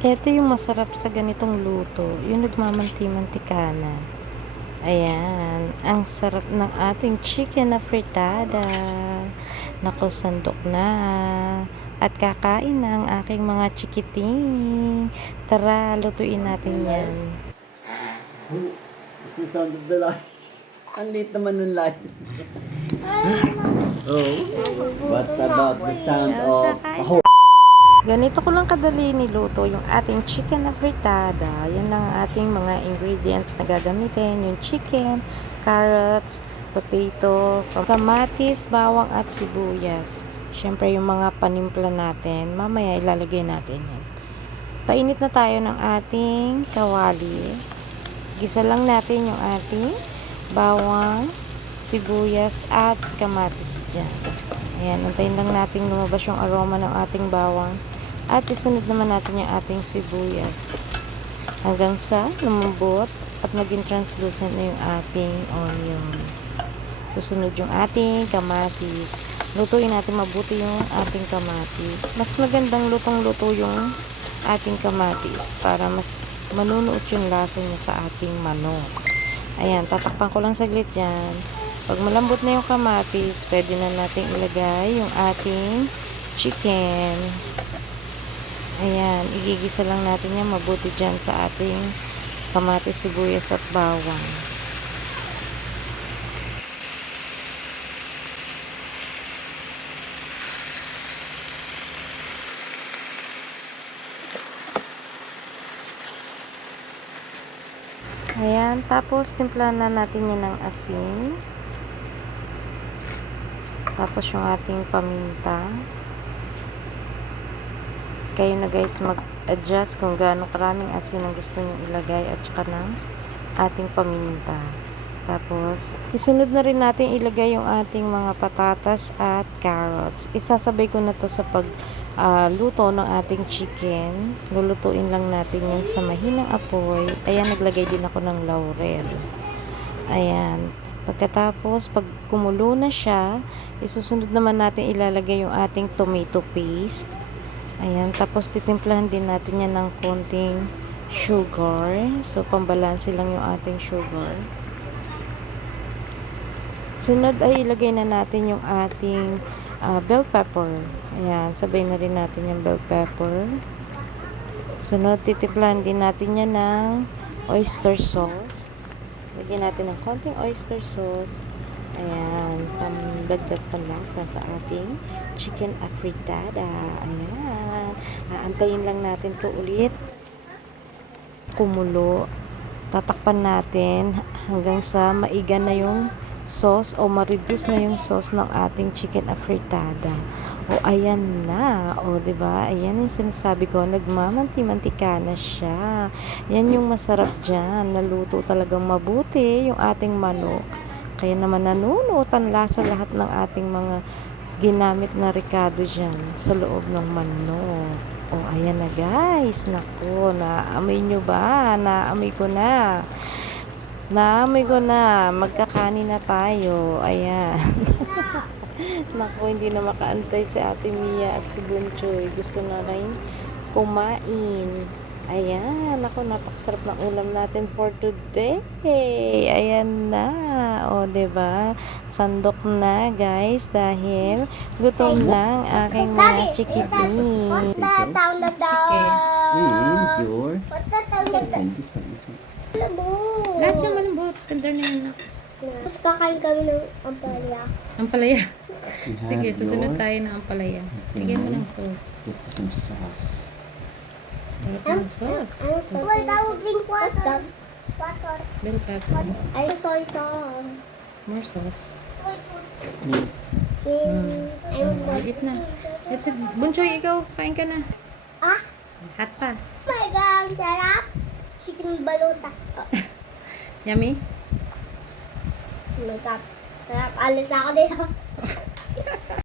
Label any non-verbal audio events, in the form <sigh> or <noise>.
Ito yung masarap sa ganitong luto, yung nagmamanti-mantika na. Ayan, ang sarap ng ating chicken na fritada. Naku, sandok na. At kakain na ang aking mga chikiting. Tara, lutuin natin yan. This is sound of the light. Ang late naman ng light. oh. What about the sound of? Ganito ko lang kadali niluto yung ating chicken na fritada. Yan lang ang ating mga ingredients na gagamitin. Yung chicken, carrots, potato, kamatis, bawang at sibuyas. Siyempre yung mga panimpla natin, mamaya ilalagay natin yan. Painit na tayo ng ating kawali. Gisa lang natin yung ating bawang, sibuyas at kamatis dyan. Ayan, antayin lang natin lumabas yung aroma ng ating bawang. At isunod naman natin yung ating sibuyas. Hanggang sa lumambot at maging translucent na yung ating onions. Susunod yung ating kamatis. Lutuin natin mabuti yung ating kamatis. Mas magandang lutong-luto yung ating kamatis para mas manunuot yung lasa niya sa ating manok. Ayan, tatakpan ko lang saglit yan. Pag malambot na yung kamatis, pwede na natin ilagay yung ating chicken. Ayan, igigisa lang natin yan mabuti dyan sa ating kamatis, sibuyas at bawang. Ayan, tapos timplahan na natin yan ng asin. Tapos yung ating paminta. Kayo na guys mag-adjust kung gaano karaming asin ang gusto nyo ilagay at saka ng ating paminta. Tapos, isunod na rin natin ilagay yung ating mga patatas at carrots. Isasabay ko na to sa pag ah, luto ng ating chicken. Lulutuin lang natin yan sa mahinang apoy. Ayan, naglagay din ako ng laurel. Ayan. Pagkatapos, pag kumulo na siya, isusunod naman natin ilalagay yung ating tomato paste. Ayan. Tapos, titimplahan din natin yan ng konting sugar. So, pambalansi lang yung ating sugar. Sunod ay ilagay na natin yung ating ah, bell pepper. Ayan, sabay na rin natin yung bell pepper. Sunod, titiplahan din natin yan ng oyster sauce. Lagyan natin ng konting oyster sauce. Ayan, pamdagdag panlasa sa ating chicken afritada. Ayan. Aantayin lang natin to ulit kumulo. Tatakpan natin hanggang sa maiga na yung sauce o ma-reduce na yung sauce ng ating chicken afritada. O ayan na. O ba? Ayan yung sinasabi ko, nagmamanti-mantika na siya. Yan yung masarap diyan. Naluto talagang mabuti yung ating manok. Kaya naman nanunutan lasa lahat ng ating mga ginamit na ricado dyan sa loob ng manok. O, ayan na guys. Naku, naamoy nyo ba? Naamoy ko na. Naamoy ko na. Magkakanin na tayo. Ayan. <laughs> Naku, hindi na makaantay si Ate Mia at si Bunchoy. Gusto na rin kumain. Ayan. Naku, napakasarap ng ulam natin for today. Ayan na. O, 'di ba Sandok na, guys. Dahil gutom na ang aking mga chikiting. What's the sound of the... And your What's the of siya malambot. Tender na yun. Tapos kakain kami ng ampalaya. Ampalaya. Sige, susunod tayo ng ampalaya. Tigyan mo ng sauce. Let's get to some sauce. Sarap ng sauce. Ano sa Wait, I will drink water. Water. Bell pepper. Ay, soy sauce. More sauce. Yes. Mm. I will Maliit na. Let's see. Bunchoy, ikaw. Kain ka na. Ah, Hot pa. oh my God, ang sarap. Chicken balota. <laughs> Yummy? Magkap. Sarap. Alis ako dito. <laughs>